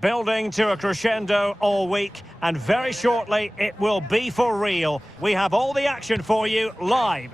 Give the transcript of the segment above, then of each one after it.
Building to a crescendo all week, and very shortly it will be for real. We have all the action for you live.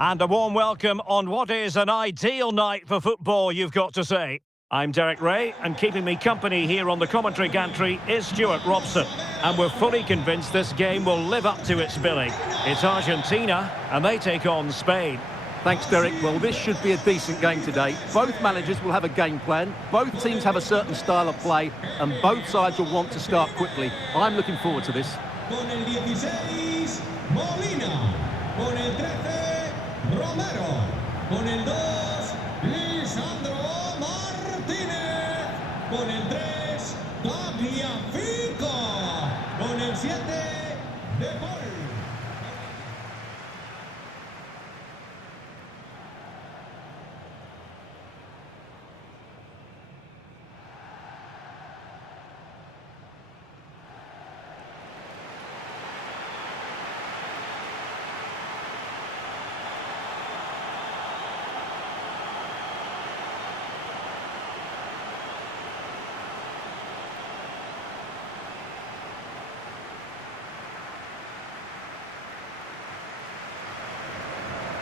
And a warm welcome on what is an ideal night for football, you've got to say. I'm Derek Ray, and keeping me company here on the commentary gantry is Stuart Robson. And we're fully convinced this game will live up to its billing. It's Argentina, and they take on Spain. Thanks, Derek. Well, this should be a decent game today. Both managers will have a game plan. Both teams have a certain style of play, and both sides will want to start quickly. I'm looking forward to this. Con el 16, Molina. Con el 13, Romero. Con el 2, Lisandro Martínez. Con el 3, Tagliafico. Con el 7, De Paul.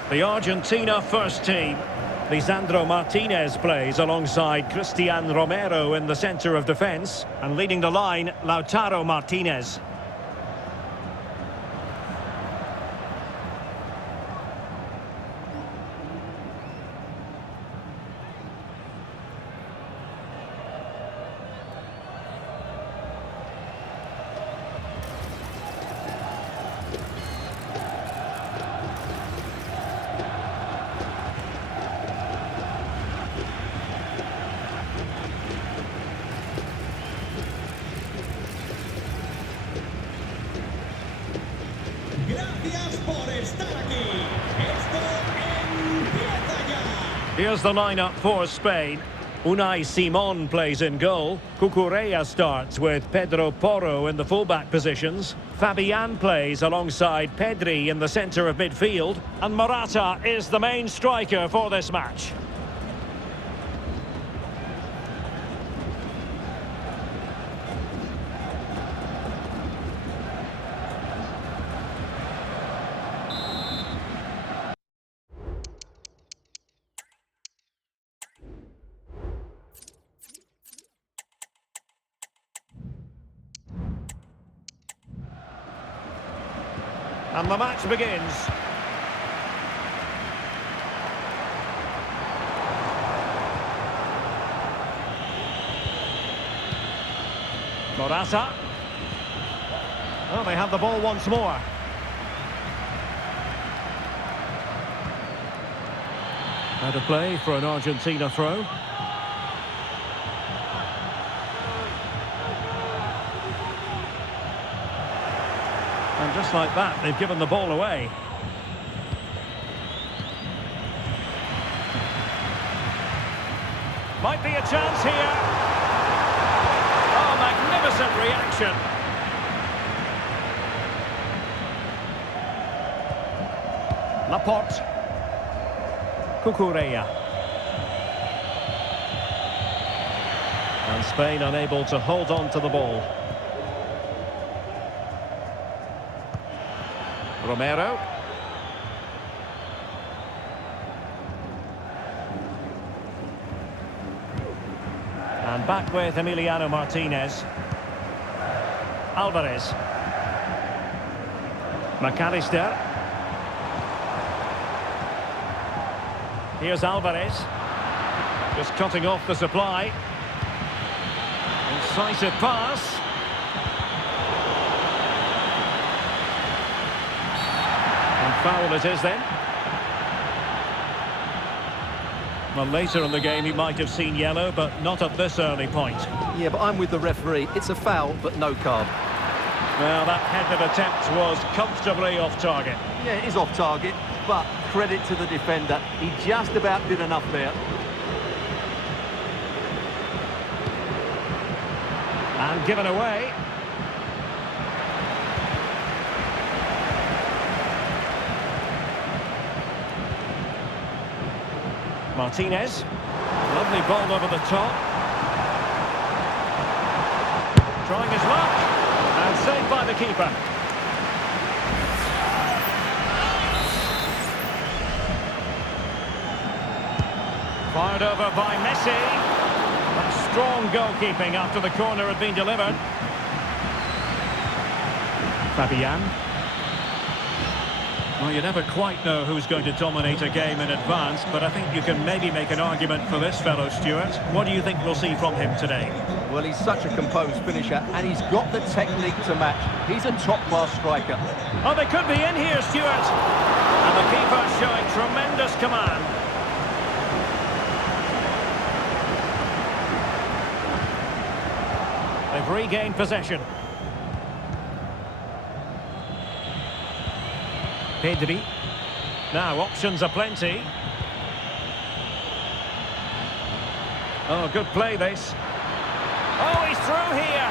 The Argentina first team. Lisandro Martinez plays alongside Cristian Romero in the centre of defence. And leading the line, Lautaro Martinez. Gracias por estar aquí. Esto empieza ya. Here's the lineup for Spain. Unai Simon plays in goal. Cucurella starts with Pedro Porro in the fullback positions. Fabian plays alongside Pedri in the centre of midfield. And Morata is the main striker for this match. And the match begins. Morata. Oh, they have the ball once more. Out of play for an Argentina throw. And just like that, they've given the ball away. Might be a chance here. Oh, magnificent reaction. Laporte. Cucurella. And Spain unable to hold on to the ball. Romero. And back with Emiliano Martinez. Alvarez. McAllister. Here's Alvarez. Just cutting off the supply. Incisive pass. Foul it is then. Well, later in the game he might have seen yellow, but not at this early point. Yeah, but I'm with the referee. It's a foul, but no card. Well, that headed attempt was comfortably off target. Yeah, it is off target, but credit to the defender. He just about did enough there. And given away. Martinez. Lovely ball over the top. Trying his luck. And saved by the keeper. Fired over by Messi. That's strong goalkeeping after the corner had been delivered. Fabian. Well, you never quite know who's going to dominate a game in advance, but I think you can maybe make an argument for this fellow, Stuart. What do you think we'll see from him today? Well, he's such a composed finisher, and he's got the technique to match. He's a top-class striker. Oh, they could be in here, Stuart. And the keeper showing tremendous command. They've regained possession. Pedri. Now, options are plenty. Oh, good play, this. Oh, he's through here.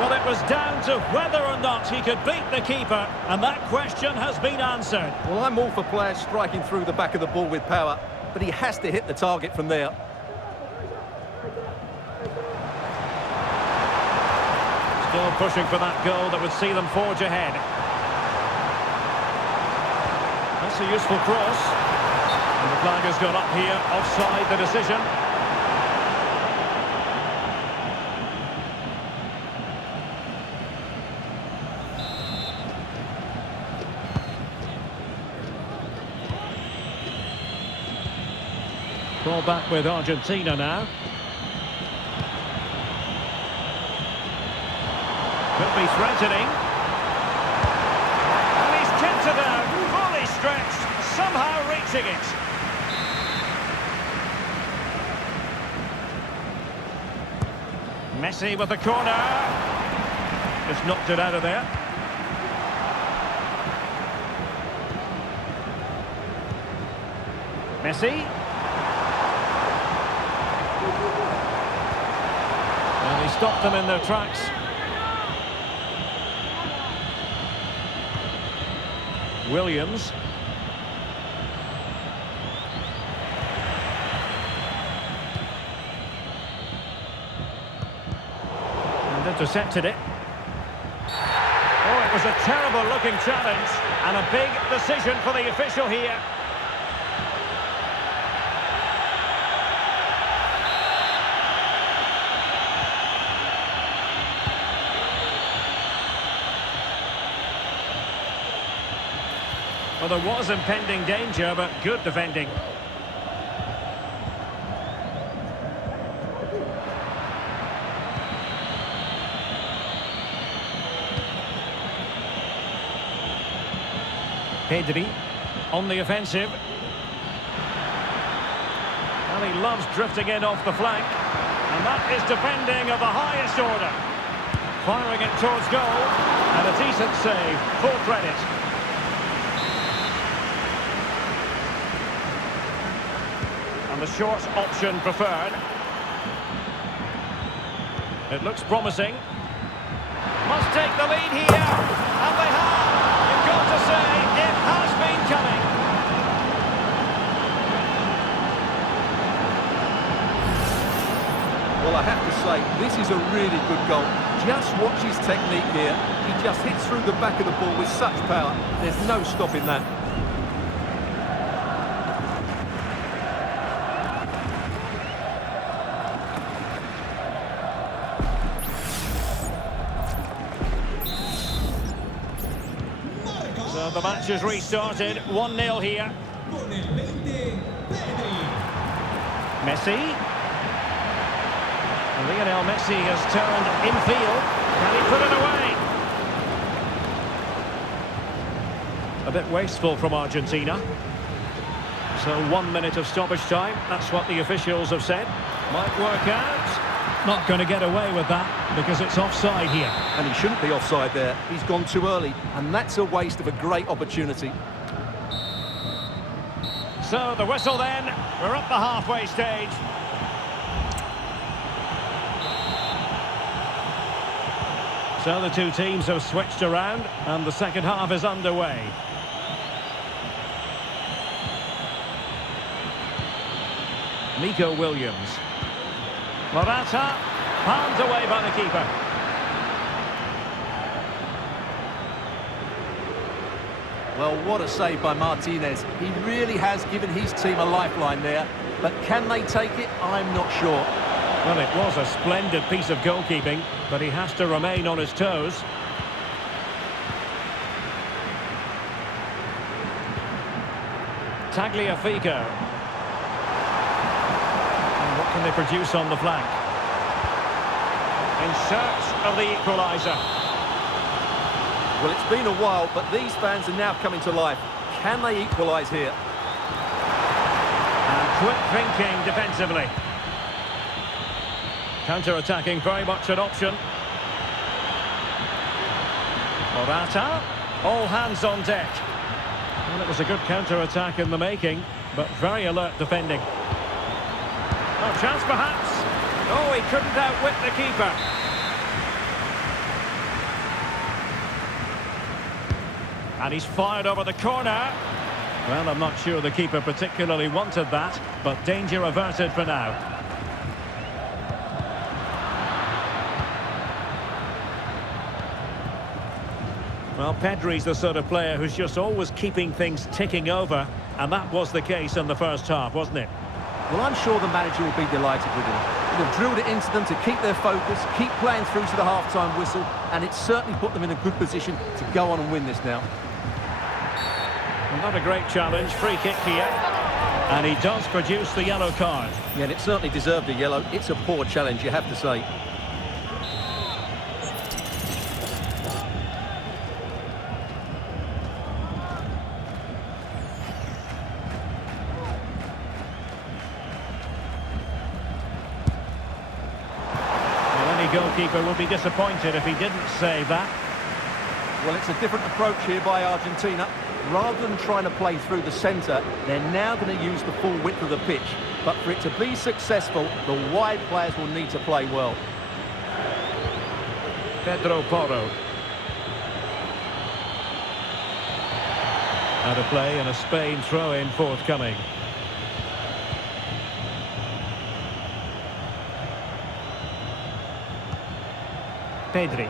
Well, it was down to whether or not he could beat the keeper, and that question has been answered. Well, I'm all for players striking through the back of the ball with power, but he has to hit the target from there. Still pushing for that goal that would see them forge ahead. That's a useful cross. And the flag has gone up here, offside the decision. Ball back with Argentina now. Could be threatening. And he's kicked it out, fully stretched, somehow reaching it. Messi with the corner. Just knocked it out of there. Messi. And he stopped them in their tracks. Williams. And intercepted it. Oh, it was a terrible looking challenge and a big decision for the official here. Well, there was impending danger, but good defending. Pedri on the offensive. And he loves drifting in off the flank. And that is defending of the highest order. Firing it towards goal. And a decent save. Full credit. The short option preferred. It looks promising. Must take the lead here. And they have. You've got to say, it has been coming. Well, I have to say, this is a really good goal. Just watch his technique here. He just hits through the back of the ball with such power. There's no stopping that. So the match has restarted, 1-0 here. Messi. Lionel Messi has turned infield. Can he put it away? A bit wasteful from Argentina. So 1 minute of stoppage time, that's what the officials have said. Might work out. Not going to get away with that because it's offside here. And he shouldn't be offside there. He's gone too early, and that's a waste of a great opportunity. So the whistle then, we're up the halfway stage. So the two teams have switched around and the second half is underway. Nico Williams. Morata, palmed away by the keeper. Well, what a save by Martinez. He really has given his team a lifeline there. But can they take it? I'm not sure. Well, it was a splendid piece of goalkeeping, but he has to remain on his toes. Tagliafico. And what can they produce on the flank? In search of the equaliser. Well, it's been a while, but these fans are now coming to life. Can they equalise here? And quick thinking defensively. Counter-attacking, very much an option. Morata, all hands on deck. Well, it was a good counter-attack in the making, but very alert defending. Oh, chance perhaps. Oh, he couldn't outwit the keeper. And he's fired over the corner. Well, I'm not sure the keeper particularly wanted that, but danger averted for now. Well, Pedri's the sort of player who's just always keeping things ticking over, and that was the case in the first half, wasn't it? Well, I'm sure the manager will be delighted with him. They've drilled it into them to keep their focus, keep playing through to the half-time whistle, and it's certainly put them in a good position to go on and win this now. Not a great challenge, free kick here. And he does produce the yellow card. Yeah, and it certainly deserved a yellow. It's a poor challenge, you have to say. Well, any goalkeeper would be disappointed if he didn't save that. Well, it's a different approach here by Argentina. Rather than trying to play through the centre, they're now going to use the full width of the pitch. But for it to be successful, the wide players will need to play well. Pedro Porro. Out of play and a Spain throw-in forthcoming. Pedri.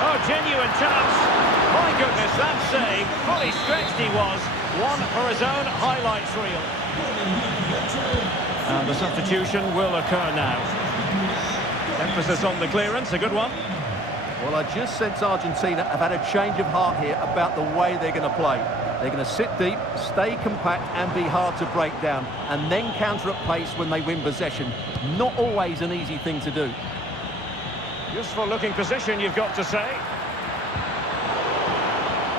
Oh, genuine chance. My goodness, that save. Fully stretched he was. One for his own highlights reel. And the substitution will occur now. Emphasis on the clearance, a good one. Well, I just sense Argentina have had a change of heart here about the way they're going to play. They're going to sit deep, stay compact and be hard to break down, and then counter at pace when they win possession. Not always an easy thing to do. Useful looking position, you've got to say.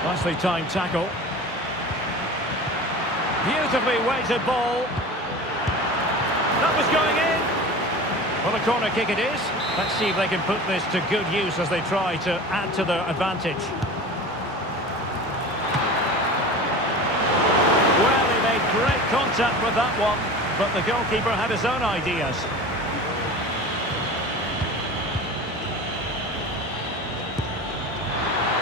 Nicely timed tackle. Beautifully weighted ball. That was going in. Well, a corner kick it is. Let's see if they can put this to good use as they try to add to their advantage. Well, he made great contact with that one, but the goalkeeper had his own ideas.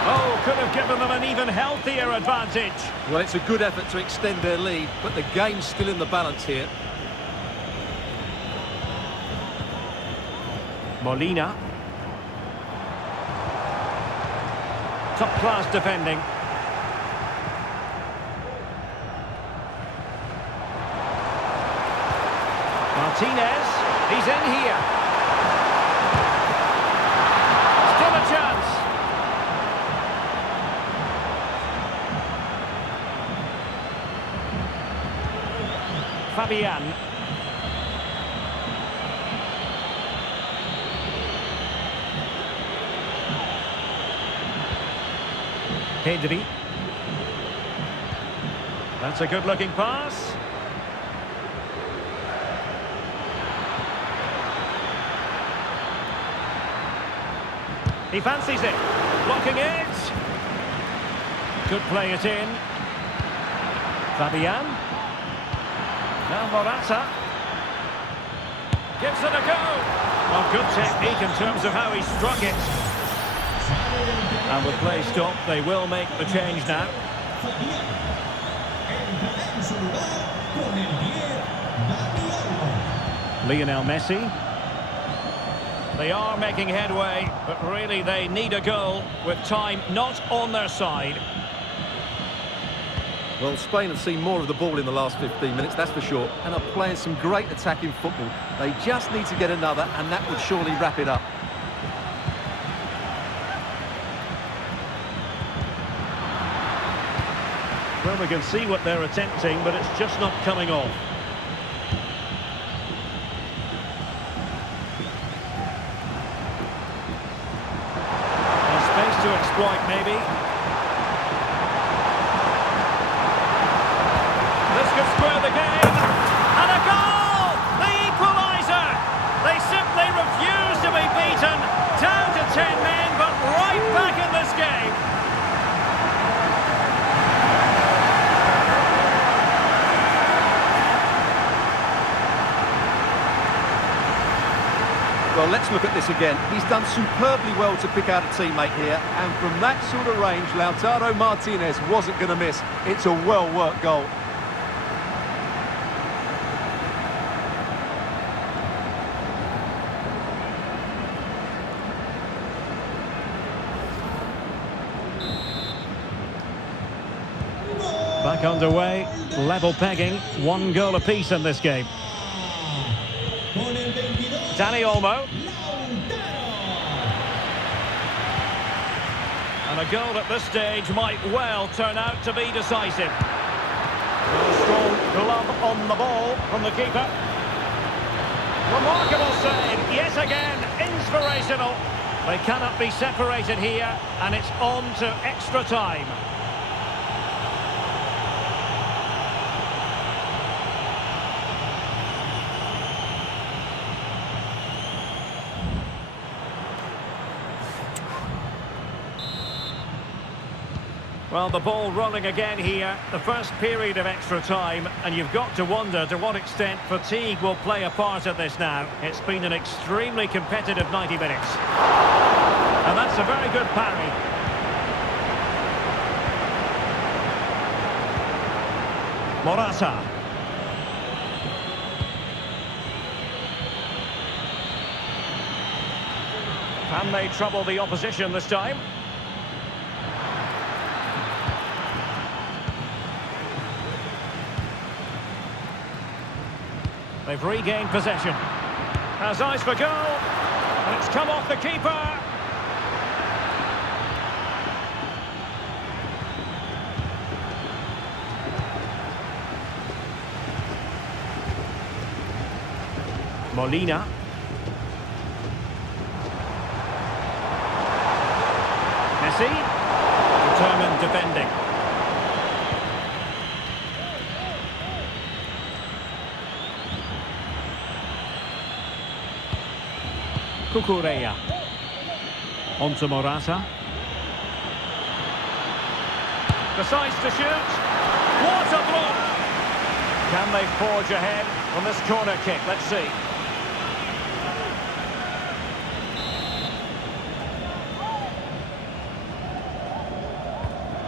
Oh, could have given them an even healthier advantage. Well, it's a good effort to extend their lead, but the game's still in the balance here. Molina. Top-class defending. Martinez. He's in here. Still a chance. Fabian. Pedri. That's a good-looking pass. He fancies it. Blocking it. Could play it in. Fabian. Now Morata. Gives it a go. Oh, good technique in terms of how he struck it. And with play stopped, they will make the change now. Dani Olmo. Lionel Messi. They are making headway, but really they need a goal with time not on their side. Well, Spain have seen more of the ball in the last 15 minutes, that's for sure, and are playing some great attacking football. They just need to get another, and that would surely wrap it up. Well, we can see what they're attempting, but it's just not coming off. There's space to exploit, maybe. This could square the game. And a goal! The equaliser! They simply refuse to be beaten. Down to 10 men, but right back in this game. Well, let's look at this again. He's done superbly well to pick out a teammate here, and from that sort of range, Lautaro Martinez wasn't going to miss. It's a well-worked goal. Back underway, level pegging, 1 goal apiece in this game. Con el 22. Dani Olmo. Lautaro. And a goal at this stage might well turn out to be decisive. A strong glove on the ball from the keeper. Remarkable save, yet again, inspirational. They cannot be separated here, and it's on to extra time. Well, the ball rolling again here, the first period of extra time, and you've got to wonder to what extent fatigue will play a part of this now. It's been an extremely competitive 90 minutes. And that's a very good parry. Morata. Can they trouble the opposition this time? They've regained possession. Has eyes for goal. And it's come off the keeper. Molina. Messi. Determined defending. Cucurella. On to Morata. Decides to shoot. What a block! Can they forge ahead on this corner kick? Let's see.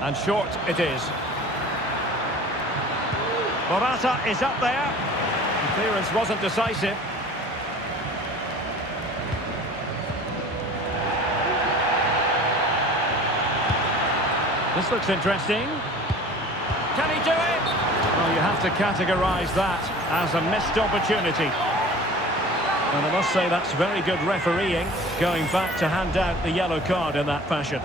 And short it is. Morata is up there. The clearance wasn't decisive. This looks interesting. Can he do it? Well, you have to categorise that as a missed opportunity. And I must say that's very good refereeing, going back to hand out the yellow card in that fashion.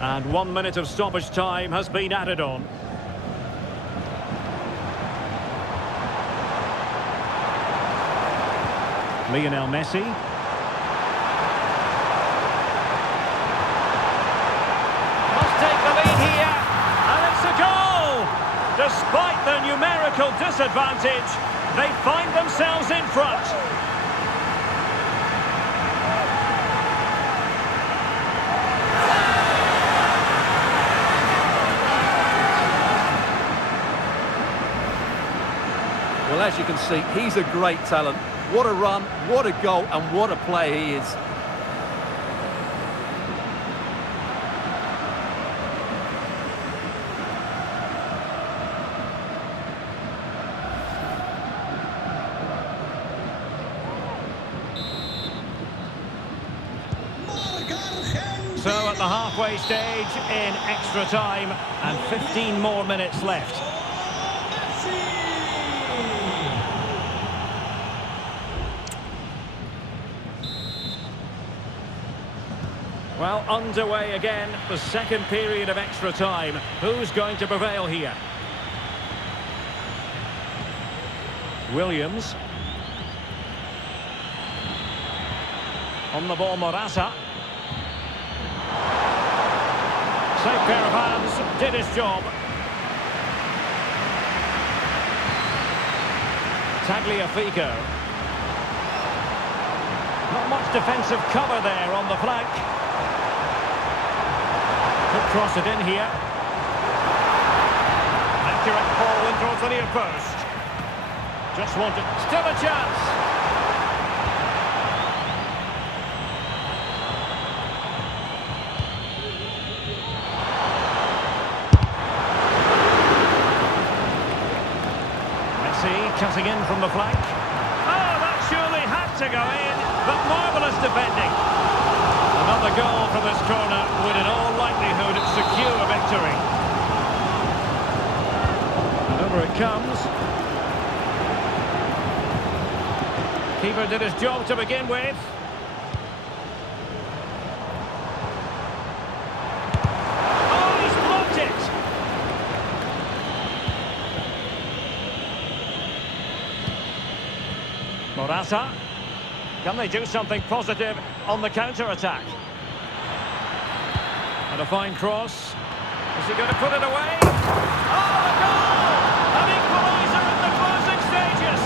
And 1 minute of stoppage time has been added on. Lionel Messi. Must take the lead here, and it's a goal! Despite the numerical disadvantage, they find themselves in front. Well, as you can see, he's a great talent. What a run, what a goal, and what a player he is. So at the halfway stage in extra time and 15 more minutes left. Well, underway again, the second period of extra time. Who's going to prevail here? Williams. On the ball, Morata. Safe pair of hands, did his job. Tagliafico. Not much defensive cover there on the flank. Could cross it in here. Accurate ball in towards the near post. Just wanted, still a chance. Cutting in from the flank. Oh, that surely had to go in, but marvellous defending. Another goal from this corner would in all likelihood secure a victory. And over it comes. Keeper did his job to begin with. Oh, he's blocked it! Morata. Can they do something positive on the counter-attack? And a fine cross. Is he going to put it away? Oh, a goal! An equaliser in the closing stages!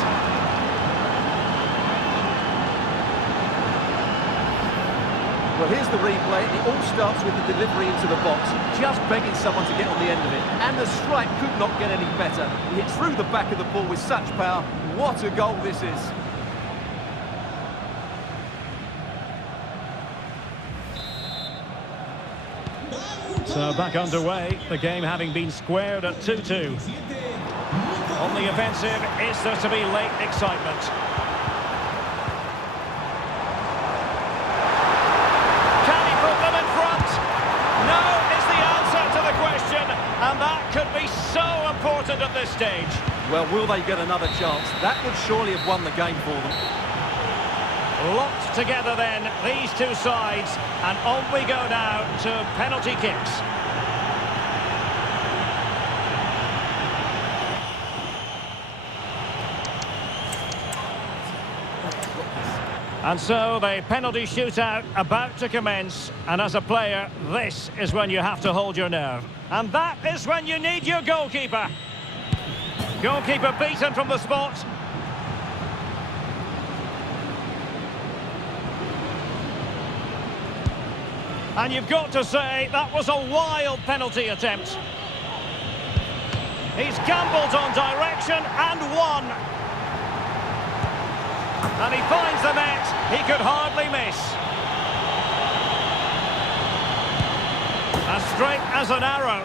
Well, here's the replay. It all starts with the delivery into the box, just begging someone to get on the end of it. And the strike could not get any better. He hit through the back of the ball with such power. What a goal this is. So back underway, the game having been squared at 2-2. On the offensive, is there to be late excitement? Can he put them in front? No is the answer to the question, and that could be so important at this stage. Well, will they get another chance? That would surely have won the game for them. Locked together then, these two sides, and on we go now to penalty kicks. And so the penalty shootout about to commence, and as a player, this is when you have to hold your nerve. And that is when you need your goalkeeper. Goalkeeper beaten from the spot. And you've got to say, that was a wild penalty attempt. He's gambled on direction and won. And he finds the net, he could hardly miss. As straight as an arrow.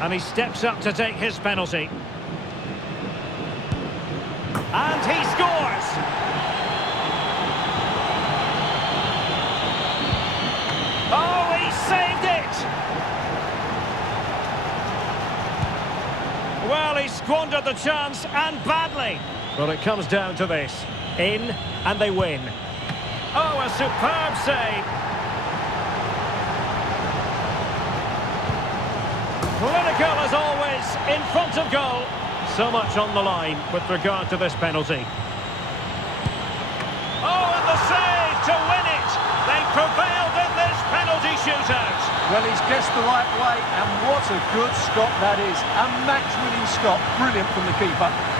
And he steps up to take his penalty. And he scores! Oh, he saved it! Well, he squandered the chance, and badly. Well, it comes down to this. In, and they win. Oh, a superb save. Political, as always, in front of goal. So much on the line with regard to this penalty. Oh, and the save to win it! They prevailed in this penalty shootout. Well, he's guessed the right way, and what a good stop that is. A match-winning stop. Brilliant from the keeper.